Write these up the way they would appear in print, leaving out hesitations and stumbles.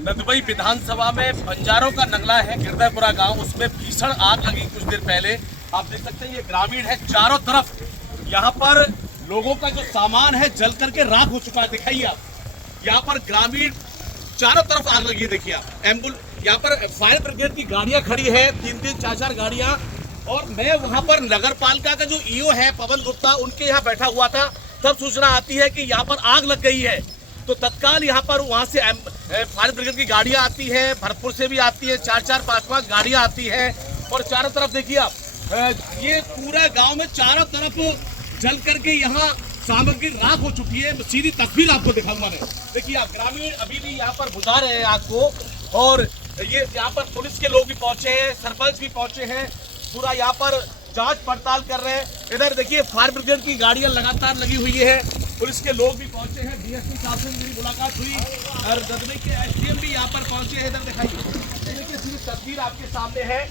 नंदुई विधानसभा में बंजारों का नगला है गिरधरपुरा गांव, उसमें भीषण आग लगी कुछ देर पहले। आप देख सकते हैं ये ग्रामीण है, चारों तरफ यहाँ पर लोगों का जो सामान है जल करके राख हो चुका है। दिखाइए आप, यहाँ पर ग्रामीण चारों तरफ आग लगी है। देखिए आप, यहाँ पर फायर ब्रिगेड की गाड़ियां खड़ी है, 3-3, 4-4 गाड़ियां। और मैं वहां पर नगर पालिका का जो ईओ है पवन गुप्ता, उनके यहाँ बैठा हुआ था, तब सूचना आती है कि यहाँ पर आग लग गई है। तो तत्काल यहाँ पर वहाँ से फायर ब्रिगेड की गाड़ियाँ आती है, भरतपुर से भी आती है, 4-4, 5-5 गाड़ियाँ आती है। और चारों तरफ देखिए आप, ये पूरा गांव में चारों तरफ जल करके यहाँ सामग्री राख हो चुकी है। सीधी तस्वीर आपको दिखाऊंगा मैं। देखिए आप, ग्रामीण अभी भी यहाँ पर बुझा रहे हैं आग को। और ये यहाँ पर पुलिस के लोग भी पहुंचे हैं, सरपंच भी पहुंचे हैं, पूरा यहाँ पर जांच पड़ताल कर रहे हैं। इधर देखिए फायर ब्रिगेड की गाड़ियां लगातार लगी हुई है, पुलिस के लोग भी पहुंचे हैं, डीएसपी साहब से मेरी मुलाकात हुई और नदबई के एसडीएम भी यहाँ पर पहुंचे हैं। इधर दिखाइए, देखिए सीधी तस्वीर आपके सामने है।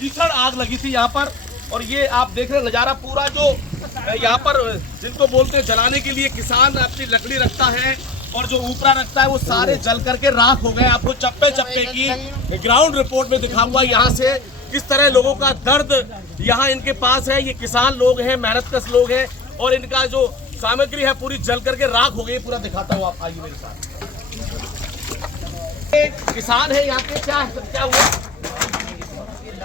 भीषण आग लगी थी यहाँ पर। और ये आप देख रहे नज़ारा पूरा, जो यहाँ पर जिनको बोलते हैं जलाने के लिए किसान अपनी लकड़ी रखता है और जो ऊपरा रखता है, वो सारे जल करके राख हो गए। आपको चप्पे चप्पे की ग्राउंड रिपोर्ट में दिखाऊंगा यहाँ से किस तरह लोगों का दर्द यहाँ इनके पास है। ये किसान लोग हैं, मेहनतकश लोग हैं, और इनका जो सामग्री है पूरी जल करके राख हो गई। पूरा दिखाता हूँ, आप आइए मेरे साथ। किसान है यहाँ के, क्या हुआ,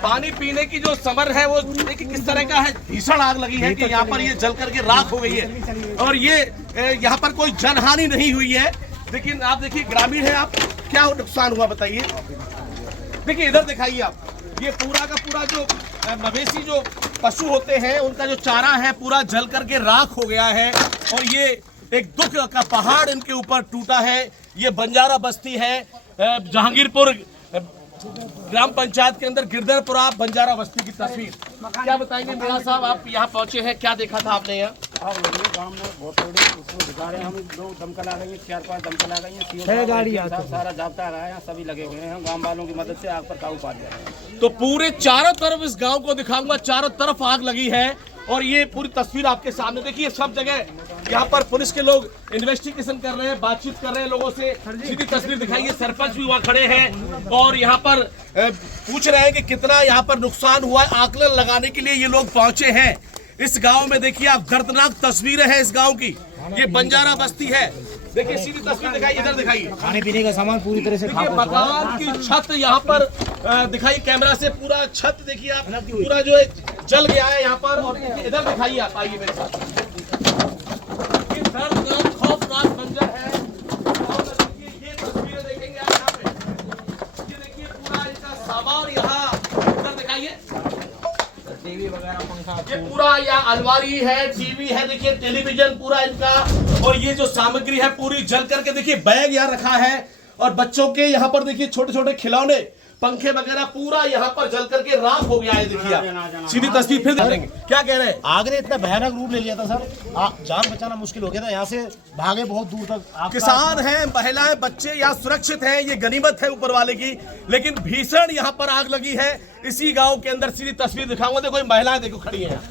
पानी पीने की जो समर है वो देखिए किस तरह का है। भीषण आग लगी है कि यहाँ पर ये जल करके राख हो गई है। और ये यहाँ पर कोई जनहानि नहीं हुई है, लेकिन आप देखिए ग्रामीण है, आप क्या नुकसान हुआ बताइए। देखिए इधर दिखाइए आप, ये पूरा का पूरा जो मवेशी जो पशु होते हैं उनका जो चारा है पूरा जल करके राख हो गया है। और ये एक दुख का पहाड़ इनके ऊपर टूटा है। ये बंजारा बस्ती है, जहांगीरपुर ग्राम पंचायत के अंदर गिरधरपुरा बंजारा बस्ती की तस्वीर। क्या बताएंगे मीणा साहब, आप यहाँ पहुंचे हैं, क्या देखा था आपने यहाँ? गाँव में बहुत हम लोग दमकल आ गई है, 4-5 दमकल आ गई है, 6 गाड़ी सारा जाप्ता आ रहा है, यहाँ सभी लगे हुए हैं। गाँव वालों की मदद से आग पर काबू पा लिया। तो पूरे चारों तरफ इस गांव को दिखाऊंगा, चारों तरफ आग लगी है। और ये पूरी तस्वीर आपके सामने देखिए, सब जगह यहाँ पर पुलिस के लोग इन्वेस्टिगेशन कर रहे हैं, बातचीत कर रहे हैं लोगों से। सीधी तस्वीर दिखाइए, सरपंच भी वहाँ खड़े हैं और यहाँ पर पूछ रहे हैं कि कितना यहाँ पर नुकसान हुआ है। आकलन लगाने के लिए ये लोग पहुंचे हैं इस गांव में। देखिए आप, दर्दनाक तस्वीरें हैं इस गांव की। ये बंजारा बस्ती है, देखिए सीधी तस्वीर दिखाइए, इधर दिखाइए। खाने पीने का सामान पूरी तरह से देखिए मकान की छत यहाँ पर दिखाई कैमरा से, पूरा छत देखिए आप, पूरा जो है जल गया है यहाँ पर। और इधर दिखाइए आप, आइए मेरे साथ। ये दर्दनाक खौफनाक मंजर है। ये तस्वीरें देखेंगे आप यहाँ पे, ये देखिए पूरा इनका सामान यहाँ, इधर दिखाइए, टीवी वगैरह, पंखा, ये पूरा यहाँ अलमारी है, टीवी है, देखिए टेलीविजन पूरा इनका। और ये जो सामग्री है पूरी जल करके, देखिए बैग यहाँ रखा है और बच्चों के यहाँ पर देखिए छोटे छोटे खिलौने, पंखे वगैरह पूरा यहाँ पर जल करके राख हो गया है। देखिए आप सीधी तस्वीर फिर देखेंगे। क्या कह रहे हैं? आग ने इतना भयानक रूप ले लिया था सर, जान बचाना मुश्किल हो गया था। यहाँ से भागे बहुत दूर तक। किसान हैं, महिलाएं, बच्चे यहाँ सुरक्षित हैं, ये गनीमत है ऊपर वाले की। लेकिन भीषण यहाँ पर आग लगी है इसी गांव के अंदर। सीधी तस्वीर दिखाऊंगा, देखो महिलाएं देखो खड़ी हैं,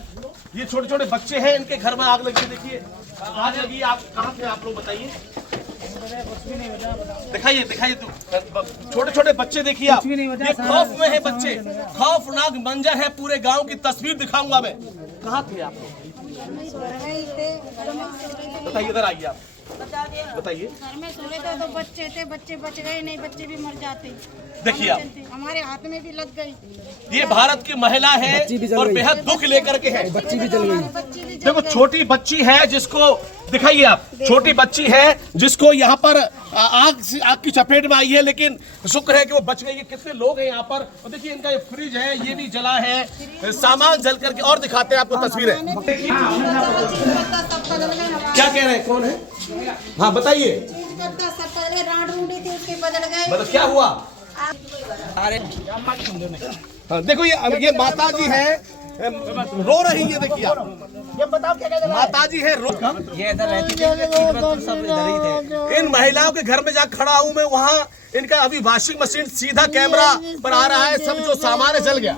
ये छोटे छोटे बच्चे हैं, इनके घर में आग लगी। देखिए आग लगी, आप कहाँ थे आप लोग बताइए, दिखाइए दिखाइए। तो छोटे छोटे बच्चे देखिए आप, ये खौफ में है बच्चे, खौफनाक मंजर है। पूरे गांव की तस्वीर दिखाऊंगा मैं। कहाँ थे आप लोग बताइए, इधर आइए आप बताइए। घर में सोए थे तो बच्चे थे, बच्चे बच गए, नहीं बच्चे भी मर जाते। देखिए आप, हमारे हाथ में भी लग गई। ये भारत की महिला है और बेहद दुख लेकर के है। बच्ची भी जल गई। देखो छोटी बच्ची है जिसको, दिखाइए आप, छोटी बच्ची है जिसको यहाँ पर आग की चपेट में आई है, लेकिन शुक्र है कि वो बच गई है। कितने लोग हैं यहाँ पर, और देखिए इनका ये फ्रिज है, ये भी जला है, सामान जल करके। और दिखाते हैं आपको तस्वीरें। क्या कह रहे हैं, कौन है? हाँ बताइए, मतलब क्या हुआ? हाँ, देखो ये माता जी है, रो रही है। देखिए आप, ये बताओ क्या कहते हैं? माता जी है, ये इधर रहती थी, सब इधर ही थे। इन महिलाओं के घर में जा खड़ा हूँ मैं, वहाँ इनका अभी वॉशिंग मशीन सीधा कैमरा पर आ रहा है, सब जो सामान है जल गया।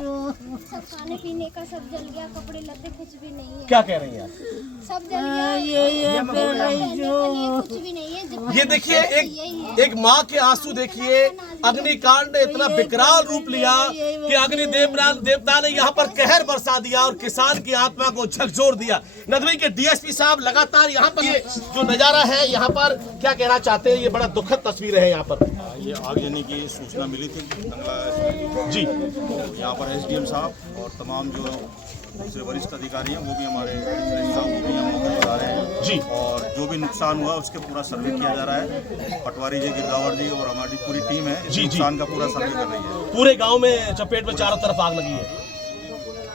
खाने पीने का सब जल गया, कपड़े लत्ते कुछ भी नहीं है, क्या कह रही हैं आप? सब जल गया। ये कुछ भी नहीं है। ये देखिए एक माँ के आंसू देखिए। अग्निकांड ने इतना विकराल रूप लिया कि अग्नि देवता ने यहाँ पर कहर बरसा दिया और किसान की आत्मा को झकझोर दिया। नदवी के डीएसपी साहब लगातार यहाँ पर ये जो नजारा है यहाँ पर क्या कहना चाहते हैं? ये बड़ा दुखद तस्वीर है यहाँ पर। ये आग लगने की सूचना मिली थी नंगला जी, यहाँ पर एसडीएम साहब और तमाम जो दूसरे वरिष्ठ अधिकारी हैं वो भी हमारे साहब वो भी यहाँ मौके पर आ रहे हैं जी। और जो भी नुकसान हुआ उसके पूरा सर्वे किया जा रहा है। पटवारी जी, गिरदावर जी और हमारी पूरी टीम है जी, नुकसान का पूरा सर्वे कर रही है। पूरे गांव में चपेट में चारों तरफ आग लगी है,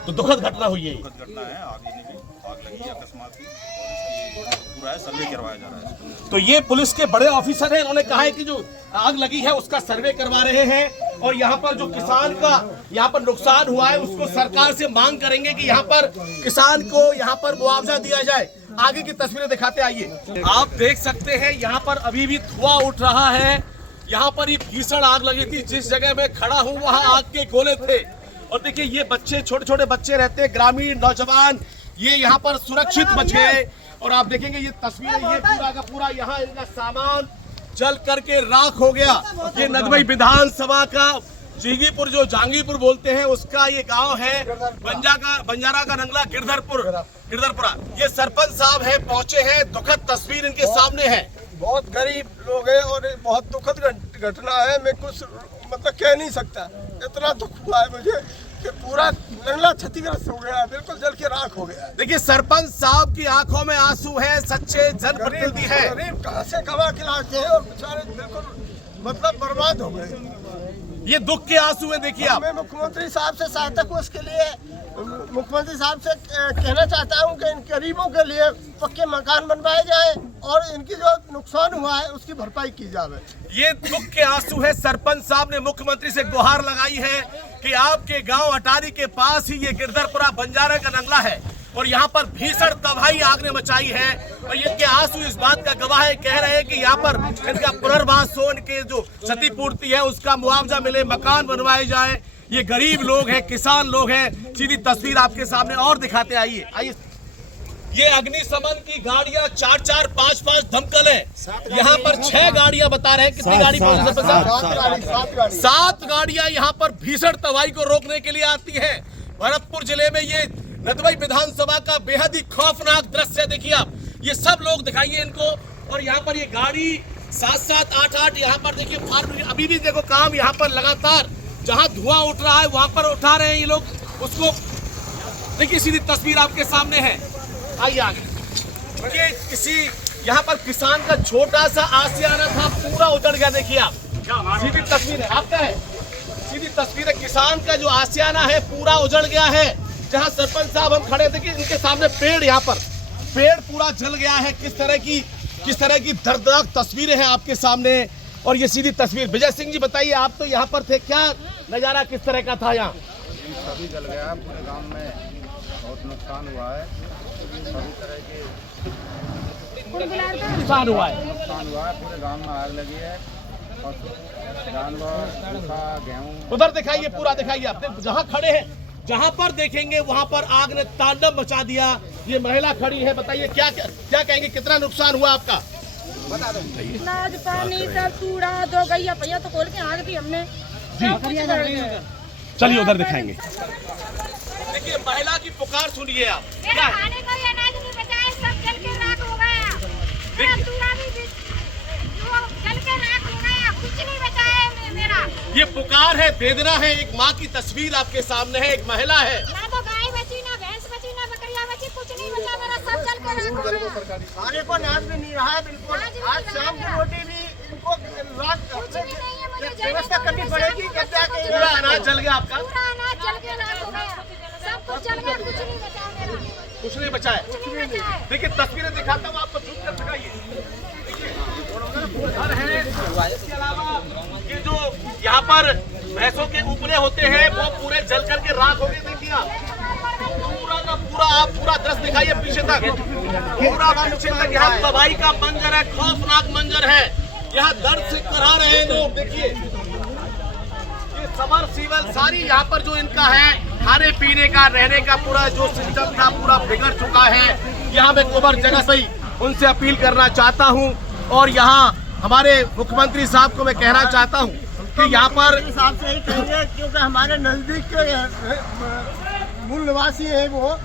तो दुखद घटना हुई है। दुखद घटना है, आग लगी है अकस्मात की और इसकी पूरा सर्वे करवाया जा रहा है। तो ये पुलिस के बड़े ऑफिसर हैं, उन्होंने कहा है कि जो आग लगी है उसका सर्वे करवा रहे हैं और यहाँ पर जो किसान का यहाँ पर नुकसान हुआ है उसको सरकार से मांग करेंगे कि यहाँ पर किसान को यहाँ पर मुआवजा दिया जाए। आगे की तस्वीरें दिखाते आइए। आप देख सकते हैं यहाँ पर अभी भी धुआं उठ रहा है। यहाँ पर ये भीषण आग लगी थी। जिस जगह में खड़ा हूँ वहाँ आग के गोले थे और देखिए ये बच्चे, छोटे छोटे बच्चे रहते हैं, ग्रामीण नौजवान, ये यहाँ पर सुरक्षित बच गए। और आप देखेंगे ये तस्वीरें, ये पूरा का पूरा यहाँ इनका सामान जल करके राख हो गया। ये नदबई विधानसभा का जीगीपुर, जो जहांगीरपुर बोलते हैं, उसका ये गांव है। बंजारा का नंगला गिरधरपुरा। ये सरपंच साहब है, पहुंचे हैं। दुखद तस्वीर इनके सामने है। बहुत गरीब लोग हैं और बहुत दुखद घटना है। मैं कुछ मतलब कह नहीं सकता, इतना दुख हुआ है मुझे कि पूरा नंगला क्षतिग्रस्त हो गया, बिल्कुल जल के राख हो गया। देखिए सरपंच साहब की आंखों में आंसू है, सच्चे जनप्रतिनिधि है। गरीब कहाँ से कमा के लाते हैं और बेचारे बिल्कुल मतलब बर्बाद हो गए। ये दुख के आंसू है। देखिए आप, मैं मुख्यमंत्री साहब से सहायता कोष के लिए मुख्यमंत्री साहब से कहना चाहता हूं कि इन गरीबों के लिए पक्के मकान बनवाए जाएं और इनकी जो नुकसान हुआ है उसकी भरपाई की जाए। ये दुख के आंसू है। सरपंच साहब ने मुख्यमंत्री से गुहार लगाई है कि आपके गांव अटारी के पास ही ये गिरधरपुरा बंजारा का नंगला है और यहाँ पर भीषण तबाही आग ने मचाई है और इनके आंसू इस बात का गवाह है। कह रहे हैं कि यहाँ पर इनका पुनर्वास हो, इनके जो क्षतिपूर्ति है उसका मुआवजा मिले, मकान बनवाए जाए। ये गरीब लोग हैं, किसान लोग हैं। सीधी तस्वीर आपके सामने और दिखाते आइए। ये अग्निशमन की गाड़ियां 4-4, 5-5 दमकल है। यहाँ पर 6 गाड़ियां बता रहे हैं। कितनी गाड़ी पहुंची? 7 गाड़ियां यहाँ पर भीषण तबाही को रोकने के लिए आती है। भरतपुर जिले में ये नदबई विधानसभा का बेहद ही खौफनाक दृश्य देखिए आप। ये सब लोग दिखाइए इनको। और यहाँ पर ये गाड़ी 7-7, 8-8 यहाँ पर देखिए फार्म, अभी भी देखो काम यहाँ पर लगातार, जहाँ धुआं उठ रहा है वहां पर उठा रहे हैं ये लोग उसको। देखिए सीधी तस्वीर आपके सामने है। आइए आगे। देखिए किसी यहाँ पर किसान का छोटा सा आशियाना था, पूरा उजड़ गया। देखिए आप, सीधी तस्वीर है आपका है। सीधी तस्वीर है, किसान का जो आशियाना है पूरा उजड़ गया है। जहाँ सरपंच साहब हम खड़े थे कि इनके सामने पेड़, यहाँ पर पेड़ पूरा जल गया है। किस तरह की दर्दनाक तस्वीरें हैं आपके सामने। और ये सीधी तस्वीर, विजय सिंह जी बताइए, आप तो यहाँ पर थे, क्या नजारा किस तरह का था यहाँ? सभी जल गया, पूरे गांव में बहुत नुकसान हुआ है। सभी तरह के नुकसान हुआ है, पूरे गांव में आग लगी है। और जानवर, भूसा, गेहूँ, उधर दिखाइए, पूरा दिखाइए आप। जहाँ खड़े हैं, जहाँ पर देखेंगे वहाँ पर आग ने तांडव मचा दिया। ये महिला खड़ी है, बताइए क्या कहेंगे, कितना नुकसान हुआ आपका? अनाज पानी सब चूड़ा, 2 गैया पहिया तो खोल के आग दी हमने। चलिए उधर दिखाएंगे। देखिए महिला की पुकार सुनिए आप। मेरा खाने को ये अनाज नहीं बचा है, सब जल के राख हो गया। मेरा चूड़ा भी जल के राख हो गया, कुछ नहीं बचा है मेरा। ये पुकार है, वेदना है। एक माँ की तस्वीर आपके सामने है, एक महिला है। ना तो गाय बची, ना भैंस बची, ना बकरियां बची, कुछ नहीं बचा मेरा, सब जल के राख हो गया। खाने को अनाज भी नहीं रहा है बिल्कुल। आज शाम की रोटी भी इनको कुछ भी नहीं है, मुझे व्यवस्था करनी पड़ेगी। पूरा अनाज जल गया आपका? पूरा अनाज जल के राख हो गया, सब कुछ जल गया, कुछ नहीं बचा मेरा, कुछ नहीं बचा है। कुछ नहीं बचा है। देखिए तस्वीरें दिखाता हूँ आपको, छूट कर दिखाइए। घर है, इसके अलावा ये जो यहाँ पर भैंसों के ऊपरे होते हैं वो पूरे जल करके राख हो गए। देखिए पूरा का पूरा, आप पूरा दृश्य दिखाइए पीछे तक, पूरा पीछे तक। यहाँ तबाही का मंजर है, खौफनाक मंजर है। यहाँ दर्द से करा रहे हैं लोग। देखिए ये समरसीबल सारी यहाँ पर जो इनका है खाने पीने का, रहने का पूरा जो सिस्टम था पूरा बिगड़ चुका है। यहाँ मैं कुंवर जगह से ही उनसे अपील करना चाहता हूँ और यहाँ हमारे मुख्यमंत्री साहब को मैं कहना चाहता हूँ कि यहाँ पर साहब से ही कहेंगे क्योंकि हमारे नज़दीक के मूल निवासी हैं वो,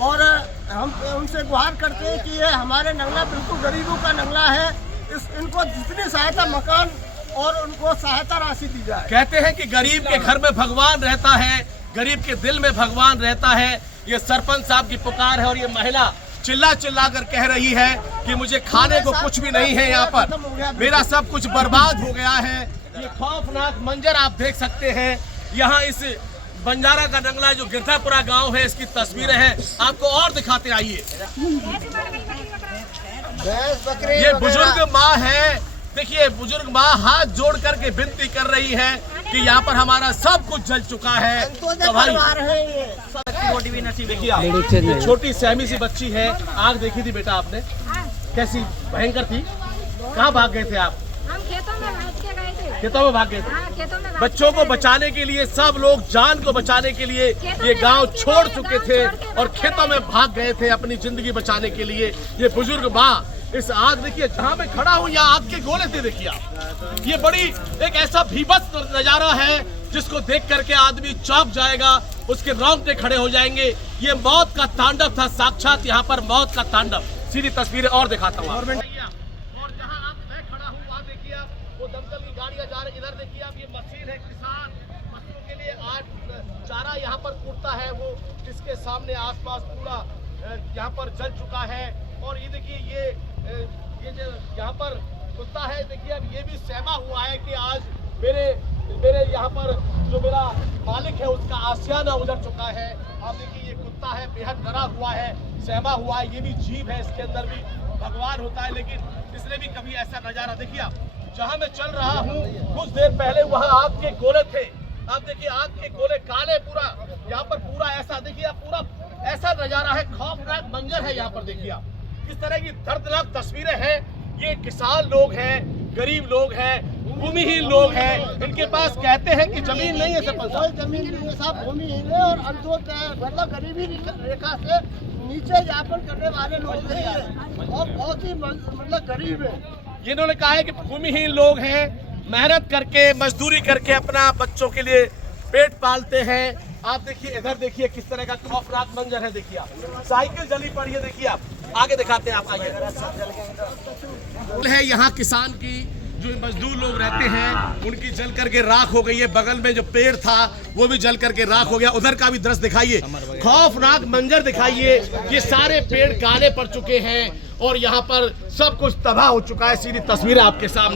और हम उनसे गुहार करते हैं कि ये हमारे नंगला बिल्कुल गरीबों का नंगला है। इनको जितनी सहायता मकान और उनको सहायता राशि दी जाए। कहते हैं कि गरीब के घर में भगवान रहता है, गरीब के दिल में भगवान रहता है। ये सरपंच साहब की पुकार है और ये महिला चिल्ला चिल्ला कर कह रही है कि मुझे खाने को कुछ भी नहीं है, यहाँ पर मेरा सब कुछ बर्बाद हो गया है। ये खौफनाक मंजर आप देख सकते हैं। यहाँ इस बंजारा का नंगला जो गिरधापुरा गांव है, इसकी तस्वीरें हैं, आपको और दिखाते आइए। ये बुजुर्ग माँ है, देखिए बुजुर्ग माँ हाथ जोड़ करके विनती कर रही है कि यहाँ पर हमारा सब कुछ जल चुका है। तो भाई देखिए आप, छोटी सहमी सी बच्ची है, आग देखी थी बेटा आपने, कैसी भयंकर थी? कहाँ भाग गए थे आप? हम खेतों में भाग के गए थे। खेतों में भाग गए थे। हाँ, खेतों में भाग बच्चों को बचाने के लिए सब लोग जान को बचाने के लिए ये गांव छोड़ चुके थे और खेतों में भाग गए थे अपनी जिंदगी बचाने के लिए। ये बुजुर्ग माँ, इस आग देखिए जहाँ मैं खड़ा हूँ, यहाँ आग के गोले थे देखिए आप। ये बड़ी एक ऐसा भीभत्स नजारा है जिसको देख करके आदमी चौंक जाएगा, उसके रोंगटे खड़े हो जाएंगे। ये मौत का तांडव था, साक्षात यहाँ पर मौत का तांडव। सीधी तस्वीरें और दिखाता हूँ। वो दमकल की गाड़ियां जा रही, इधर देखिए आप, ये मशीन है, किसान पशुओं के लिए आज चारा यहाँ पर कूटता है, वो इसके सामने आसपास पूरा यहाँ पर जल चुका है। और ये देखिए ये जो यहाँ पर कुत्ता है, देखिए अब ये भी सहमा हुआ है कि आज मेरे यहाँ पर जो मेरा मालिक है उसका आशियाना उजड़ चुका है। आप देखिए ये कुत्ता है, बेहद डरा हुआ है, सहमा हुआ है। ये भी जीव है, इसके अंदर भी भगवान होता है, लेकिन इसने भी कभी ऐसा नजारा देखिए आप। जहां मैं चल रहा हूं कुछ देर पहले वहां आग के गोले थे, आप देखिए आग के गोले काले, पूरा यहाँ पर पूरा ऐसा देखिए आप, पूरा ऐसा नजारा है, खौफनाक मंजर है यहाँ पर। देखिए आप किस तरह की दर्दनाक तस्वीरें हैं। ये किसान लोग हैं, गरीब लोग हैं, भूमिहीन लोग हैं, इनके पास कहते हैं कि जमीन नहीं है सरपंच साहब। जमीन नहीं है साहब, भूमिहीन है और मतलब गरीबी रेखा से नीचे यापन करने वाले लोग हैं और बहुत ही मतलब गरीब है। इन्होंने कहा है कि भूमिहीन लोग हैं, मेहनत करके मजदूरी करके अपना बच्चों के लिए पेट पालते हैं। आप देखिए इधर देखिए किस तरह का खौफनाक मंजर है। देखिए आप, साइकिल जली पड़ी है, देखिए आप, आगे दिखाते हैं आप, आगे है यहाँ किसान की जो मजदूर लोग रहते हैं उनकी जल करके राख हो गई है। बगल में जो पेड़ था वो भी जल करके राख हो गया। उधर का भी दृश्य दिखाइए, खौफनाक मंजर दिखाइए। ये सारे पेड़ काले पड़ चुके हैं और यहाँ पर सब कुछ तबाह हो चुका है। सीधी तस्वीरें आपके सामने।